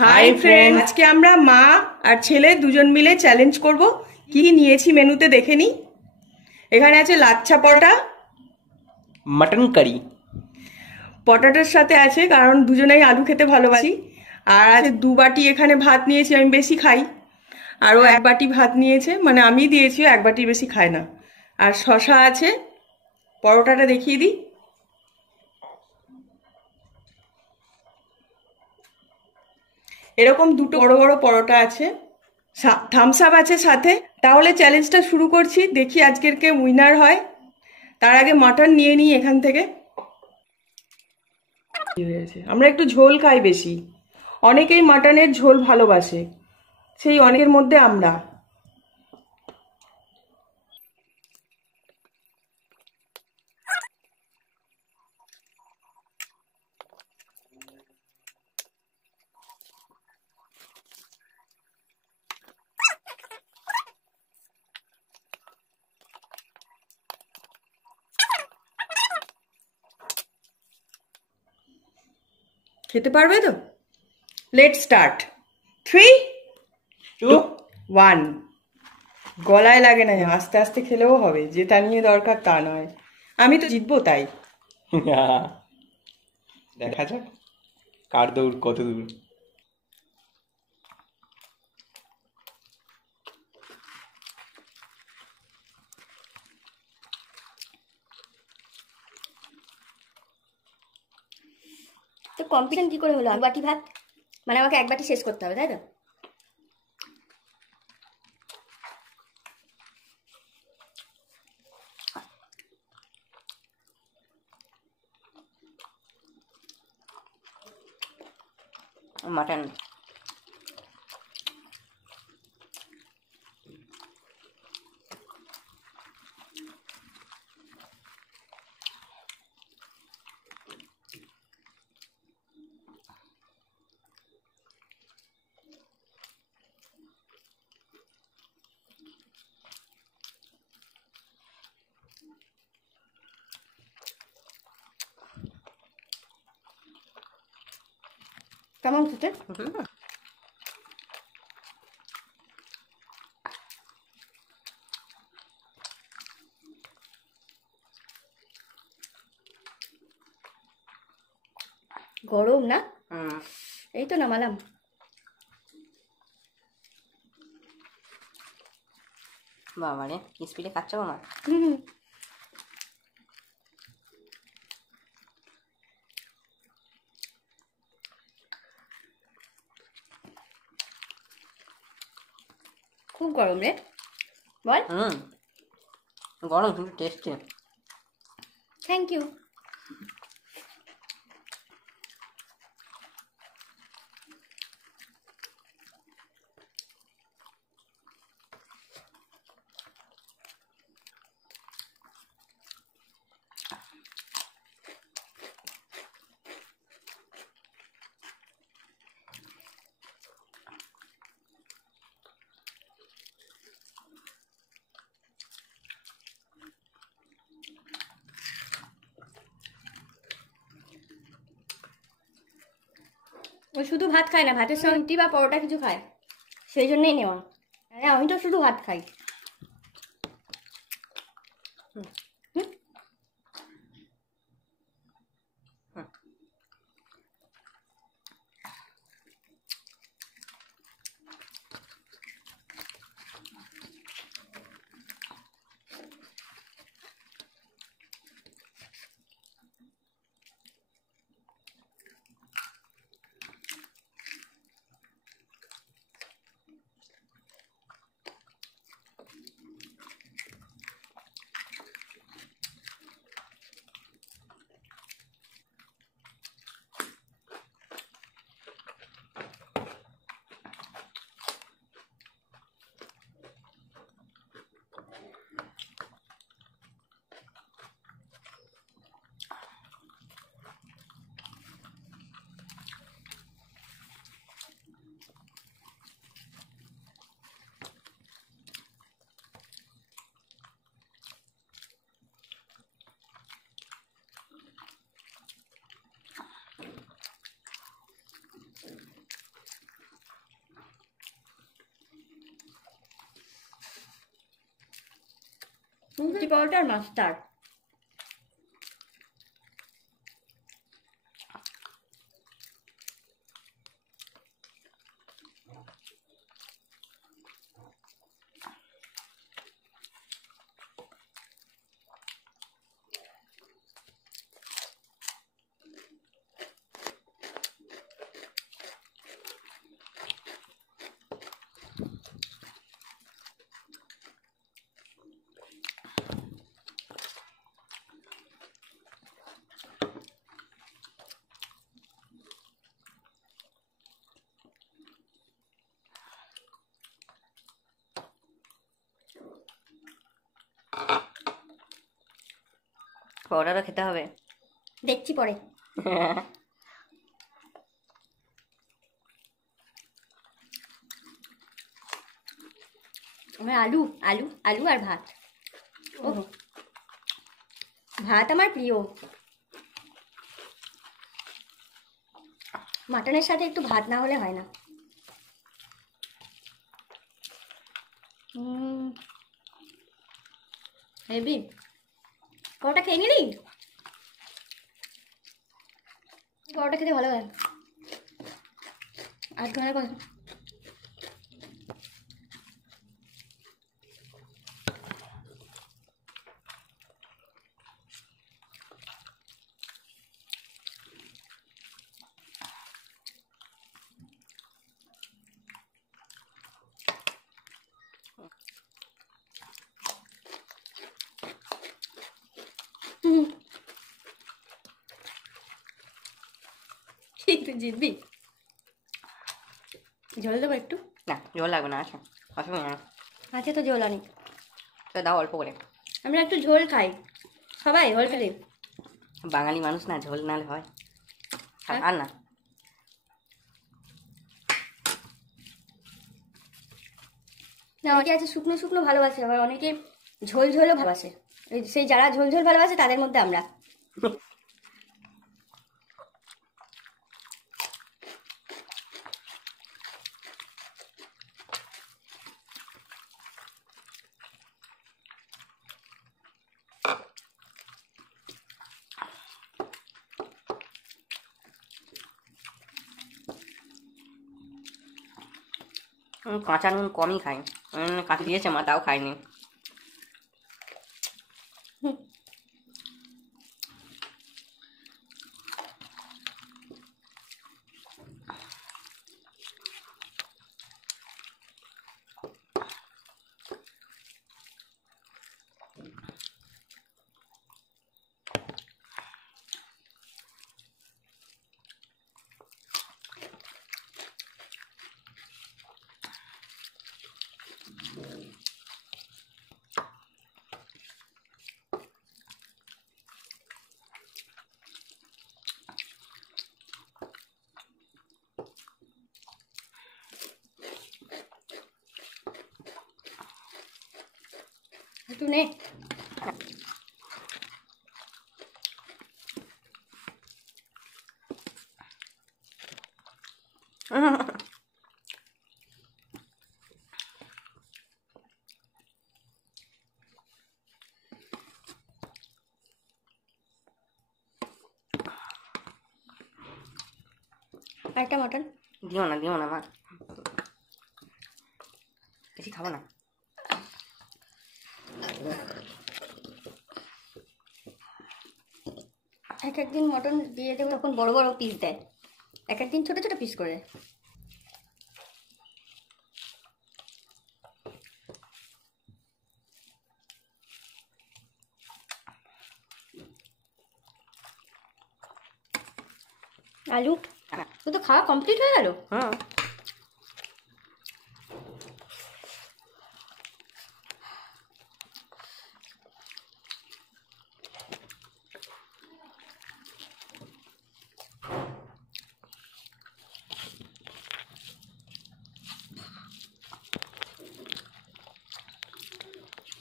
Hi friend, আজকে আমরা মা আর ছেলে দুজন মিলে চ্যালেঞ্জ করব। কি নিয়েছি মেনুতে দেখে নি। এখানে আছে লাচ্ছা পরোটা, মটন কারি, পটাটোর সাথে আছে কারণ দুজনেই আলু খেতে ভালোবাসি। আর আছে 2 বাটি এখানে ভাত নিয়েছি, আমি বেশি খাই। আরও 1 বাটি ভাত নিয়েছে, মানে আমি দিয়েছি, 1 বাটির বেশি খায় না। আর শশা আছে। পরোটাটা দেখিয়ে দিই। এরকম 2টো বড় বড় পরোটা আছে, থামস আপ আছে সাথে। তাহলে চ্যালেঞ্জটা শুরু করছি, দেখি আজকের কে উইনার হয়। তার আগে মাটন নিয়ে নিই এখান থেকে। আমরা একটু ঝোল খাই বেশি, অনেকেই মাটনের ঝোল ভালোবাসে, সেই অনেকের মধ্যে আমরা। খেতে পারবে তো? Let start. 3, 2, 1। গলায় লাগে না, আস্তে আস্তে খেলেও হবে, যেটা নিয়ে দরকার তা নয়। আমি তো জিতবো তাই। দেখা যাক কার দৌড় কত দূর। তো কম্পিটিশন কি করে হলো? 2 বাটি ভাত মানে আমাকে 1 বাটি শেষ করতে হবে, তাই তো? মটন কেমন খেতে? গরম না? এই তো নামালাম। বাবা রে, কি স্পিডে খাচ্ছ মামা। খুব গরম রে, বল। গরম কিন্তু টেস্টি। Thank you. ও শুধু ভাত খায় না, ভাতের সঙ্গে রুটি বা পরোটা কিছু খায়, সেই জন্যই নেওয়া। আরে আমি তো শুধু ভাত খাই। লুচি পরোটা আর মাস্টার। পরোটাটা খেতে হবে। দেখছি পরে। আমার আলু আলু আলু আর ভাত। ও ভাত আমার প্রিয়। মাটনের সাথে একটু ভাত না হলে হয় না। হেবি। পরোটা খেয়ে নিলি? পরোটা খেতে ভালো হয়। আর ধরে কথা ঠিক, তুই জিতবি। ঝোল দেবো একটু? না ঝোল লাগবে না, আছে অসুবিধা না। আছে তো ঝোল অনেক। তো দাও অল্প করে। আমরা একটু ঝোল খাই সবাই, ঝোল খেলে। বাঙালি মানুষ না, ঝোল নাহলে হয়? আর না। না, অনেকে আছে শুকনো শুকনো ভালোবাসে, আবার অনেকে ঝোল ঝোলও ভালোবাসে। সেই যারা ঝোল ঝোল ভালোবাসে তাদের মধ্যে আমরা। কাঁচা নুন কমই খাই। কাঁচা দিয়েছে মা, তাও খাইনি। একটু নে। একটা মটন দিও না মা, বেশি খাবো না। এক একদিন মটন দিয়ে দেবে, তখন বড় বড় পিস দেয়, এক একদিন ছোট ছোট পিস করে দেয়। আলু তো তো খাওয়া কমপ্লিট হয়ে গেল। হুম।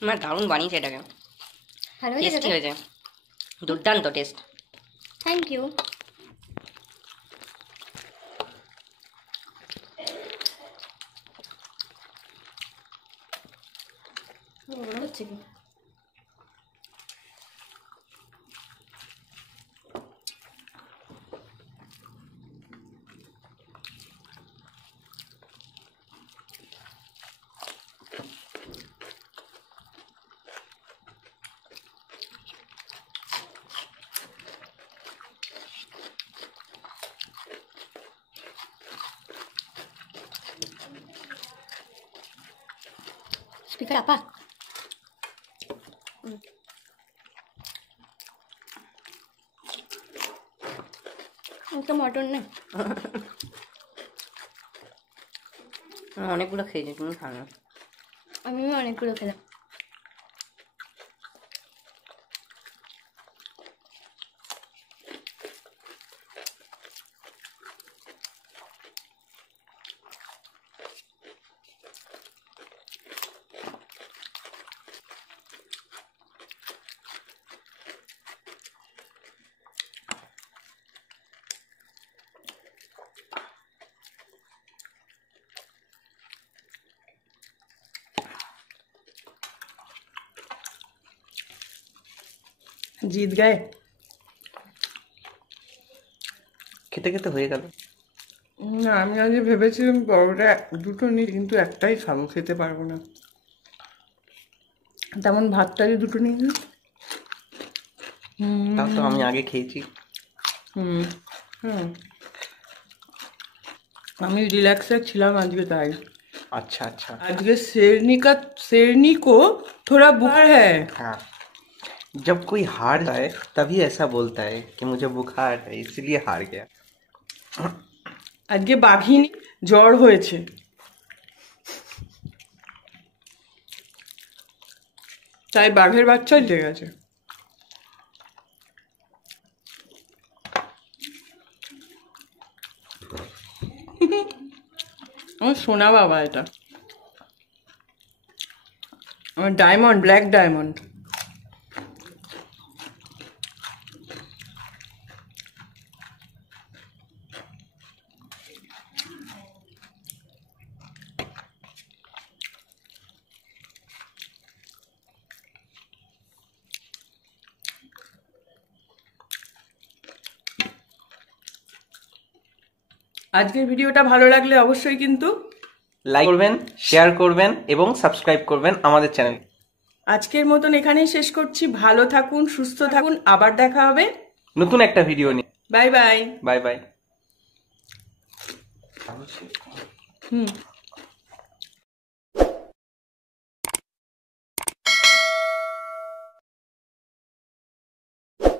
মা দারুণ বানিয়েছে এটাকে, ভালো হয়েছে টেস্টি হয়েছে, দুর্দান্ত টেস্ট। Thank you. মনে হচ্ছে কি ঠিক আছে আপা তো মটন নেই অনেকগুলো খেয়েছি, তুমি খাও না। আমিও অনেকগুলো খেলাম। জিত গए। খেতে খেতে হয়ে গেল। না আমি আজ ভেবেছিলাম পরোটা দুটো নিই, কিন্তু একটাই খাবো, খেতে পারবো না। তেমন ভাতটাকে দুটো নিই না। তাও তো আমি আগে খেয়েছি। হুম হুম আমি রিল্যাক্সে ছিলাম আজকে, তাই। अच्छा अच्छा। আজকে शेरनी को थोड़ा बुखार है। हाँ, जब कोई हार जाता है तभी ऐसा बोलता है कि मुझे बुखार है इसलिए हार गया। আজকে বাঘিনী জ্বর হয়েছে, তাই বাঘের বাচ্চা লেগে গেছে। আমার সোনা বাবা, এটা আমার ডায়মন্ড, ব্ল্যাক ডায়মন্ড। আজকের ভিডিওটা ভালো লাগলে অবশ্যই কিন্তু লাইক করবেন, শেয়ার করবেন এবং সাবস্ক্রাইব করবেন আমাদের চ্যানেল। আজকের মতন এখানেই শেষ করছি। ভালো থাকুন, সুস্থ থাকুন, আবার দেখা হবে নতুন একটা ভিডিও নিয়ে। Bye bye. Bye bye. হুম